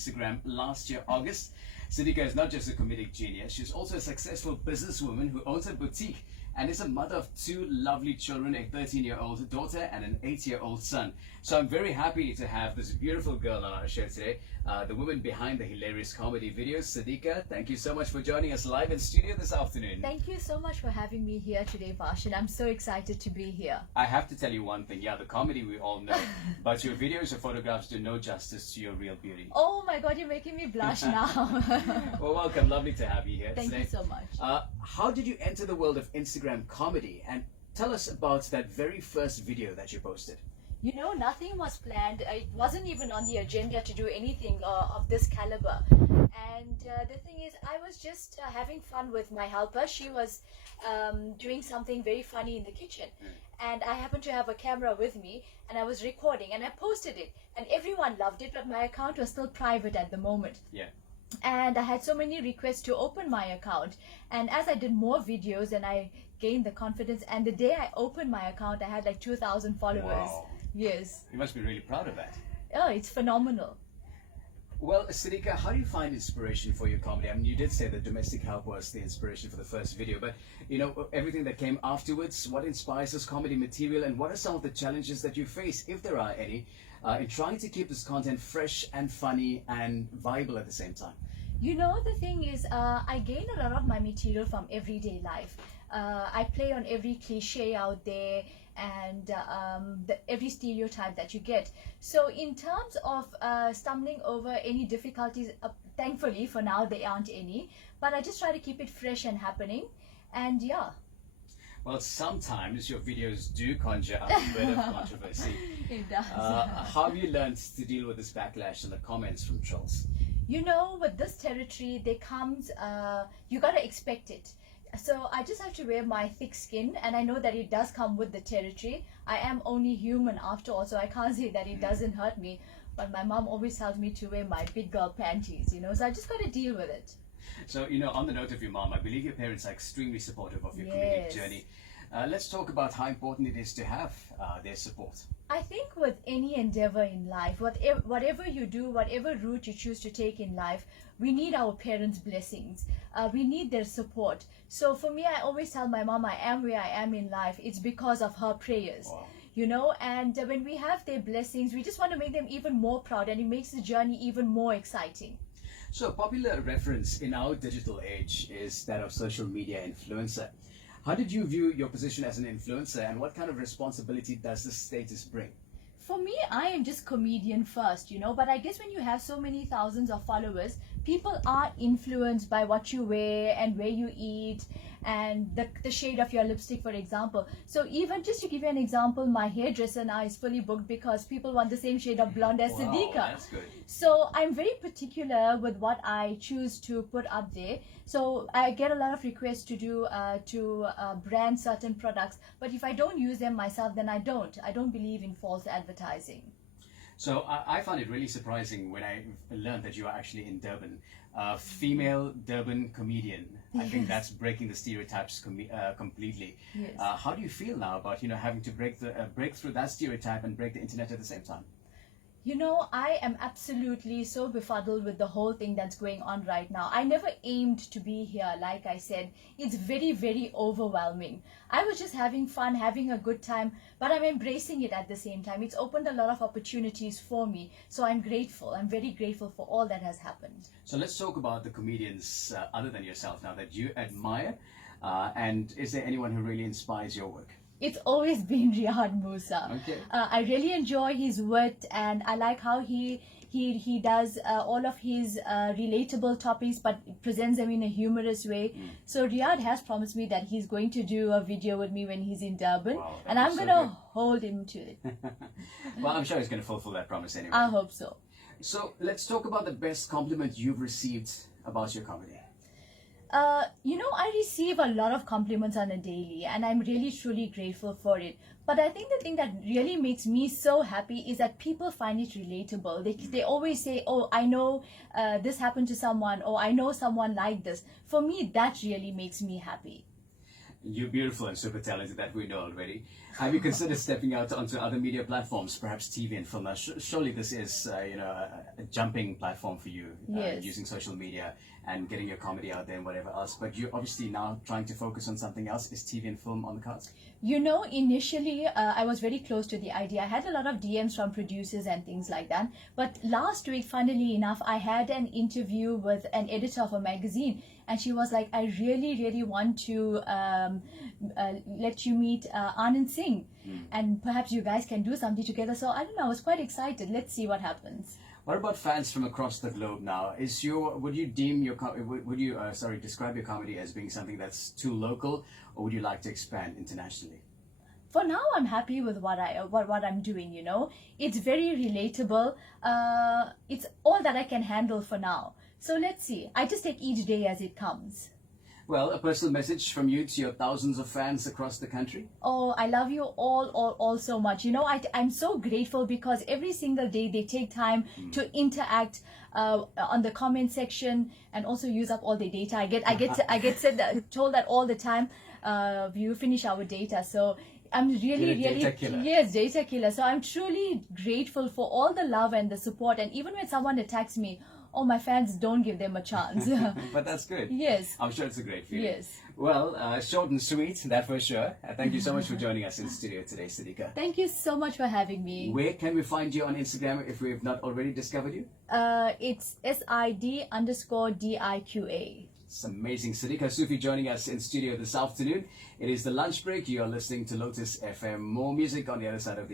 Instagram last year, August. Siddiqa is not just a comedic genius, she's also a successful businesswoman who owns a boutique and is a mother of two lovely children, a 13-year-old daughter and an 8-year-old son. So I'm very happy to have this beautiful girl on our show today, the woman behind the hilarious comedy videos. Siddiqa, thank you so much for joining us live in studio this afternoon. Thank you so much for having me here today, Varshan. I'm so excited to be here. I have to tell you one thing, yeah, the comedy we all know, but your videos or photographs do no justice to your real beauty. Oh my God, you're making me blush now. Well, welcome, lovely to have you here Thank today. you so much. How did you enter the world of Instagram comedy? And tell us about that very first video that you posted. You know, nothing was planned. It wasn't even on the agenda to do anything of this caliber. And the thing is, I was just having fun with my helper. She was doing something very funny in the kitchen. And I happened to have a camera with me and I was recording and I posted it. And everyone loved it, but my account was still private at the moment. Yeah. And I had so many requests to open my account, and as I did more videos and I gained the confidence, and the day I opened my account I had like 2,000 followers. Wow. Yes. You must be really proud of that. Oh, it's phenomenal. Well, Siddiqa, how do you find inspiration for your comedy? I mean, you did say that domestic help was the inspiration for the first video, but you know, everything that came afterwards, what inspires this comedy material, and what are some of the challenges that you face, if there are any, in trying to keep this content fresh and funny and viable at the same time? You know, the thing is, I gain a lot of my material from everyday life. I play on every cliche out there and every stereotype that you get. So in terms of stumbling over any difficulties, thankfully for now there aren't any, but I just try to keep it fresh and happening, and yeah. Well, sometimes your videos do conjure up a bit of controversy. It does. How have you learned to deal with this backlash and the comments from trolls? You know, with this territory, there comes, you gotta expect it. So I just have to wear my thick skin, and I know that it does come with the territory. I am only human after all, so I can't say that it doesn't hurt me. But my mom always tells me to wear my big girl panties, you know, so I just gotta deal with it. So, you know, on the note of your mom, I believe your parents are extremely supportive of your comedic journey. Let's talk about how important it is to have their support. I think with any endeavor in life, whatever you do, whatever route you choose to take in life, we need our parents' blessings. We need their support. So for me, I always tell my mom I am where I am in life. It's because of her prayers. Wow. You know, and when we have their blessings, we just want to make them even more proud, and it makes the journey even more exciting. So a popular reference in our digital age is that of social media influencer. How did you view your position as an influencer, and what kind of responsibility does this status bring? For me, I am just comedian first, you know, but I guess when you have so many thousands of followers, people are influenced by what you wear and where you eat and the shade of your lipstick, for example. So even just to give you an example, my hairdresser now is fully booked because people want the same shade of blonde as Siddiqa. That's good. So I'm very particular with what I choose to put up there. So I get a lot of requests to do brand certain products, but if I don't use them myself, then I don't believe in false advertising. So I found it really surprising when I learned that you are actually in Durban, a female Durban comedian. I think that's breaking the stereotypes completely. Yes. How do you feel now about, you know, having to break through that stereotype and break the internet at the same time? You know, I am absolutely so befuddled with the whole thing that's going on right now. I never aimed to be here, like I said. It's very, very overwhelming. I was just having fun, having a good time, but I'm embracing it at the same time. It's opened a lot of opportunities for me. So I'm grateful. I'm very grateful for all that has happened. So let's talk about the comedians other than yourself now that you admire. And is there anyone who really inspires your work? It's always been Riyad Musa. Okay. I really enjoy his wit, and I like how he does all of his relatable topics, but presents them in a humorous way. So Riyad has promised me that he's going to do a video with me when he's in Durban, and I'm going to hold him to it. Well, I'm sure he's going to fulfill that promise anyway. I hope so. So let's talk about the best compliment you've received about your comedy. You know, I receive a lot of compliments on a daily, and I'm really truly grateful for it. But I think the thing that really makes me so happy is that people find it relatable. They always say, oh, I know this happened to someone, or I know someone like this. For me, that really makes me happy. You're beautiful and super talented, that we know already. Have you considered stepping out onto other media platforms, perhaps TV and film? Now, surely this is, a jumping platform for you, Yes. using social media and getting your comedy out there and whatever else. But you're obviously now trying to focus on something else. Is TV and film on the cards? Initially, I was very close to the idea. I had a lot of DMs from producers and things like that. But last week, funnily enough, I had an interview with an editor of a magazine. And she was like, I really, really want to let you meet Anand Singh. And perhaps you guys can do something together. So I don't know, I was quite excited. Let's see what happens. What about fans from across the globe now? Would you describe your comedy as being something that's too local, or would you like to expand internationally? For now, I'm happy with what I'm doing. It's very relatable. It's all that I can handle for now. So let's see. I just take each day as it comes. Well, a personal message from you to your thousands of fans across the country. Oh, I love you all so much. I'm so grateful because every single day they take time to interact on the comment section and also use up all the data. I get told that all the time. We will finish our data. So I'm really data killer. Yes, data killer. So I'm truly grateful for all the love and the support. And even when someone attacks me, oh, my fans, don't give them a chance. But that's good. Yes. I'm sure it's a great feeling. Yes. Well, short and sweet, that for sure. Thank you so much for joining us in the studio today, Siddiqa. Thank you so much for having me. Where can we find you on Instagram if we have not already discovered you? It's SID_DIQA. It's amazing. Siddiqa Soofie joining us in studio this afternoon. It is the lunch break. You are listening to Lotus FM. More music on the other side of the